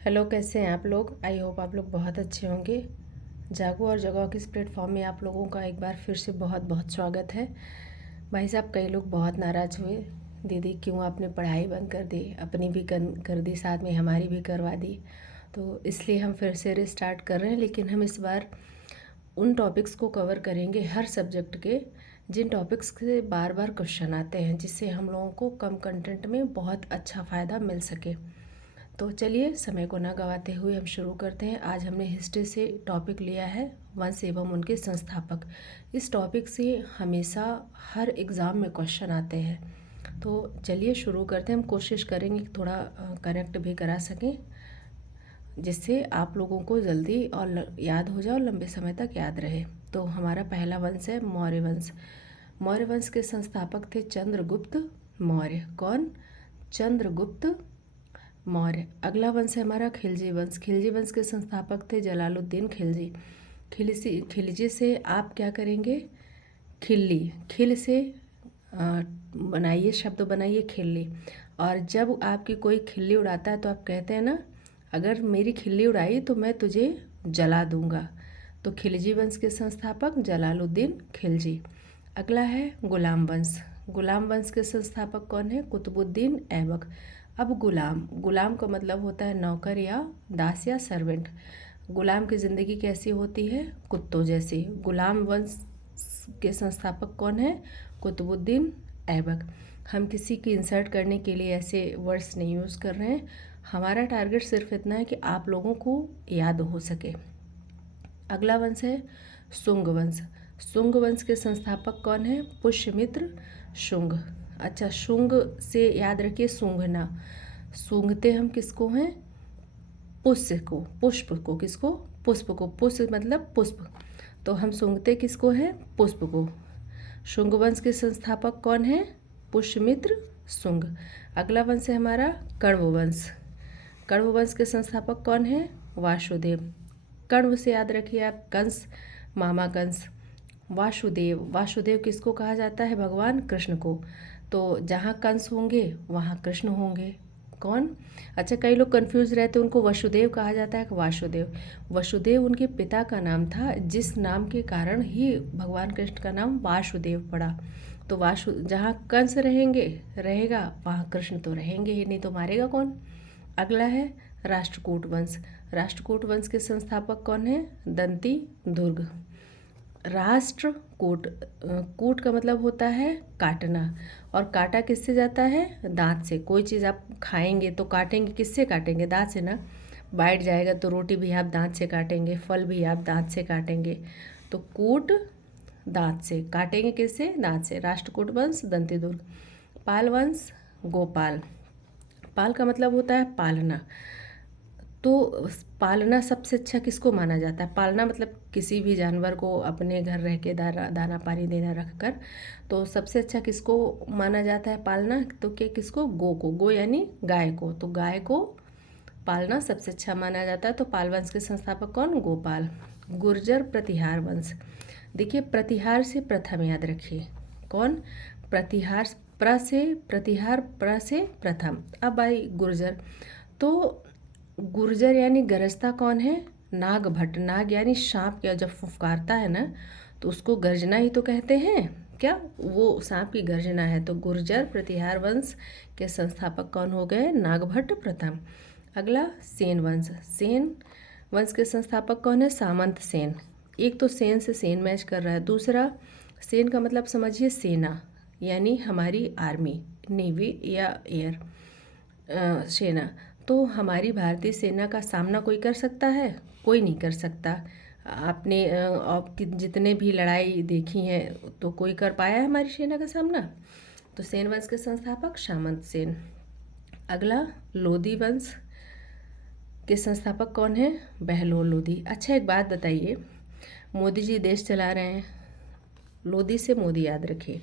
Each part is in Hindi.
हेलो, कैसे हैं आप लोग। आई होप आप लोग बहुत अच्छे होंगे। जागो और जगाओ के इस प्लेटफॉर्म में आप लोगों का एक बार फिर से बहुत बहुत स्वागत है। भाई साहब, कई लोग बहुत नाराज़ हुए, दीदी क्यों आपने पढ़ाई बंद कर दी, अपनी भी कर दी, साथ में हमारी भी करवा दी। तो इसलिए हम फिर से रिस्टार्ट कर रहे हैं, लेकिन हम इस बार उन टॉपिक्स को कवर करेंगे हर सब्जेक्ट के जिन टॉपिक्स से बार बार क्वेश्चन आते हैं, जिससे हम लोगों को कम कंटेंट में बहुत अच्छा फ़ायदा मिल सके। तो चलिए समय को ना गवाते हुए हम शुरू करते हैं। आज हमने हिस्ट्री से टॉपिक लिया है, वंश एवं उनके संस्थापक। इस टॉपिक से हमेशा हर एग्ज़ाम में क्वेश्चन आते हैं। तो चलिए शुरू करते हैं। हम कोशिश करेंगे कि थोड़ा करेक्ट भी करा सकें, जिससे आप लोगों को जल्दी और याद हो जाए और लंबे समय तक याद रहे। तो हमारा पहला वंश है मौर्य वंश। मौर्य वंश के संस्थापक थे चंद्रगुप्त मौर्य। कौन? चंद्रगुप्त मौर्य। अगला वंश है हमारा खिलजी वंश। खिलजी वंश के संस्थापक थे जलालुद्दीन खिलजी। खिलजी से आप क्या करेंगे? खिल्ली। खिल से बनाइए, शब्द बनाइए खिल्ली। और जब आपकी कोई खिल्ली उड़ाता है तो आप कहते हैं ना, अगर मेरी खिल्ली उड़ाई तो मैं तुझे जला दूंगा। तो खिलजी वंश के संस्थापक जलालुद्दीन खिलजी। अगला है गुलाम वंश। गुलाम वंश के संस्थापक कौन है? कुतुबुद्दीन ऐबक। अब गुलाम का मतलब होता है नौकर या दास या सर्वेंट। गुलाम की ज़िंदगी कैसी होती है? कुत्तों जैसी। गुलाम वंश के संस्थापक कौन है? कुतुबुद्दीन ऐबक। हम किसी की इंसल्ट करने के लिए ऐसे वर्ड्स नहीं यूज़ कर रहे हैं। हमारा टारगेट सिर्फ इतना है कि आप लोगों को याद हो सके। अगला वंश है शुंग वंश। शुंग वंश के संस्थापक कौन है? पुष्यमित्र शुंग। अच्छा, शुंग से याद रखिए सूंघना। सूंघते हम किसको हैं? पुष्य को, पुष्प को। किसको? पुष्प को। पुष्प मतलब पुष्प। तो हम सूंघते किसको हैं? पुष्प को। शुंग वंश के संस्थापक कौन है? पुष्यमित्र शुंग। अगला वंश है हमारा कण्व वंश। कण्व वंश के संस्थापक कौन है? वासुदेव। कण्व से याद रखिए आप कंस, मामा कंस। वासुदेव, वासुदेव किसको कहा जाता है? भगवान कृष्ण को। तो जहाँ कंस होंगे वहाँ कृष्ण होंगे। कौन? अच्छा, कई लोग कंफ्यूज रहते हैं, उनको वसुदेव कहा जाता है कि वासुदेव। वसुदेव उनके पिता का नाम था, जिस नाम के कारण ही भगवान कृष्ण का नाम वासुदेव पड़ा। तो जहाँ कंस रहेगा वहाँ कृष्ण तो रहेंगे ही नहीं, तो मारेगा कौन? अगला है राष्ट्रकूट वंश। राष्ट्रकूट वंश के संस्थापक कौन है? दंती दुर्ग। राष्ट्र कूट, कूट का मतलब होता है काटना, और काटा किससे जाता है? दांत से। कोई चीज़ आप खाएंगे तो काटेंगे, किससे काटेंगे? दांत से ना। बाइट जाएगा तो रोटी भी आप दांत से काटेंगे, फल भी आप दांत से काटेंगे। तो कूट दांत से काटेंगे, किससे? दांत से। राष्ट्रकूट वंश दंती दुर्ग। पाल वंश गोपाल। पाल का मतलब होता है पालना। तो पालना सबसे अच्छा किसको माना जाता है? पालना मतलब किसी भी जानवर को अपने घर रह के दाना पानी देना रख कर। तो सबसे अच्छा किसको माना जाता है पालना? तो क्या किसको? गो को। गो यानी गाय को। तो गाय को पालना सबसे अच्छा माना जाता है। तो पाल वंश के संस्थापक कौन? गोपाल। गुर्जर प्रतिहार वंश। देखिए, प्रतिहार से प्रथम याद रखिए। कौन? प्रतिहार प्रतिहार प्र से प्रथम। अब आई गुर्जर। तो गुर्जर यानी गरजता कौन है? नाग भट्ट। नाग यानी सांप क्या जब फुफकारता है ना, तो उसको गर्जना ही तो कहते हैं। क्या वो सांप की गर्जना है? तो गुर्जर प्रतिहार वंश के संस्थापक कौन हो गए? नागभट्ट प्रथम। अगला सेन वंश। सेन वंश के संस्थापक कौन है? सामंत सेन। एक तो सेन से सेन मैच कर रहा है, दूसरा सेन का मतलब समझिए सेना, यानी हमारी आर्मी, नेवी या एयर सेना। तो हमारी भारतीय सेना का सामना कोई कर सकता है? कोई नहीं कर सकता। आपने जितने भी लड़ाई देखी हैं तो कोई कर पाया है हमारी सेना का सामना? तो सेन वंश के संस्थापक सामंत सेन। अगला लोधी वंश के संस्थापक कौन है? बहलोल लोधी। अच्छा, एक बात बताइए, मोदी जी देश चला रहे हैं, लोधी से मोदी याद रखिए।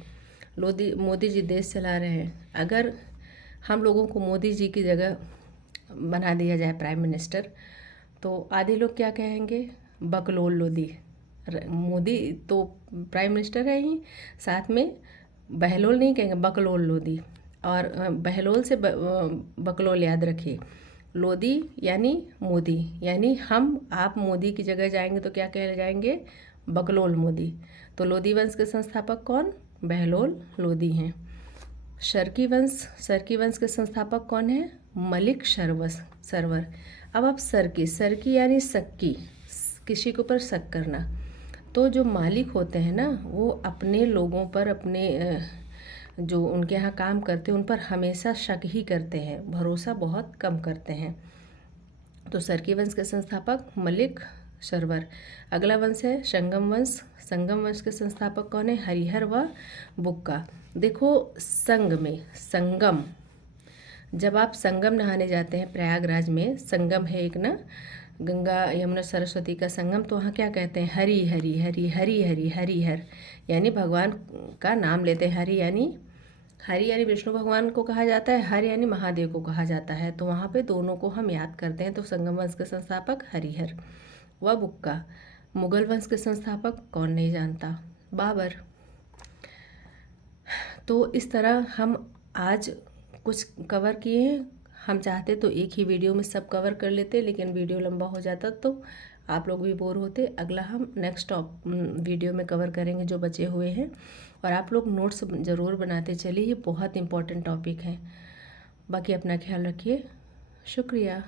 मोदी जी देश चला रहे हैं। अगर हम लोगों को मोदी जी की जगह बना दिया जाए प्राइम मिनिस्टर, तो आधे लोग क्या कहेंगे? बकलोल लोधी। मोदी तो प्राइम मिनिस्टर है ही, साथ में बहलोल नहीं कहेंगे, बकलोल लोधी। और बहलोल से बकलोल याद रखिए। लोदी यानी मोदी, यानी हम आप मोदी की जगह जाएंगे तो क्या कह जाएंगे, बकलोल मोदी। तो लोदी वंश के संस्थापक कौन, बहलोल लोदी हैं। सरकी वंश के संस्थापक कौन है, मलिक सरवर। अब आप सरकी यानी सक्की, किसी के ऊपर शक करना। तो जो मालिक होते हैं ना, वो अपने लोगों पर, अपने जो उनके यहाँ काम करते हैं उन पर हमेशा शक ही करते हैं, भरोसा बहुत कम करते हैं। तो सरकी वंश के संस्थापक मलिक सरवर। अगला वंश है संगम वंश। संगम वंश के संस्थापक कौन है, हरिहर व बुक्का। देखो संगम, जब आप संगम नहाने जाते हैं प्रयागराज में, संगम है एक ना, गंगा यमुना सरस्वती का संगम, तो वहाँ क्या कहते हैं, हरी हरी हरी हरी हरी हरिहर, यानी भगवान का नाम लेते हैं। हरि यानी विष्णु भगवान को कहा जाता है, हर यानी महादेव को कहा जाता है। तो वहाँ पे दोनों को हम याद करते हैं। तो संगम वंश के संस्थापक हरिहर व बुक्का। मुगल वंश के संस्थापक कौन नहीं जानता, बाबर। तो इस तरह हम आज कुछ कवर किए हैं। हम चाहते तो एक ही वीडियो में सब कवर कर लेते, लेकिन वीडियो लंबा हो जाता तो आप लोग भी बोर होते। अगला हम नेक्स्ट वीडियो में कवर करेंगे जो बचे हुए हैं। और आप लोग नोट्स ज़रूर बनाते चलिए, ये बहुत इंपॉर्टेंट टॉपिक है। बाकी अपना ख्याल रखिए, शुक्रिया।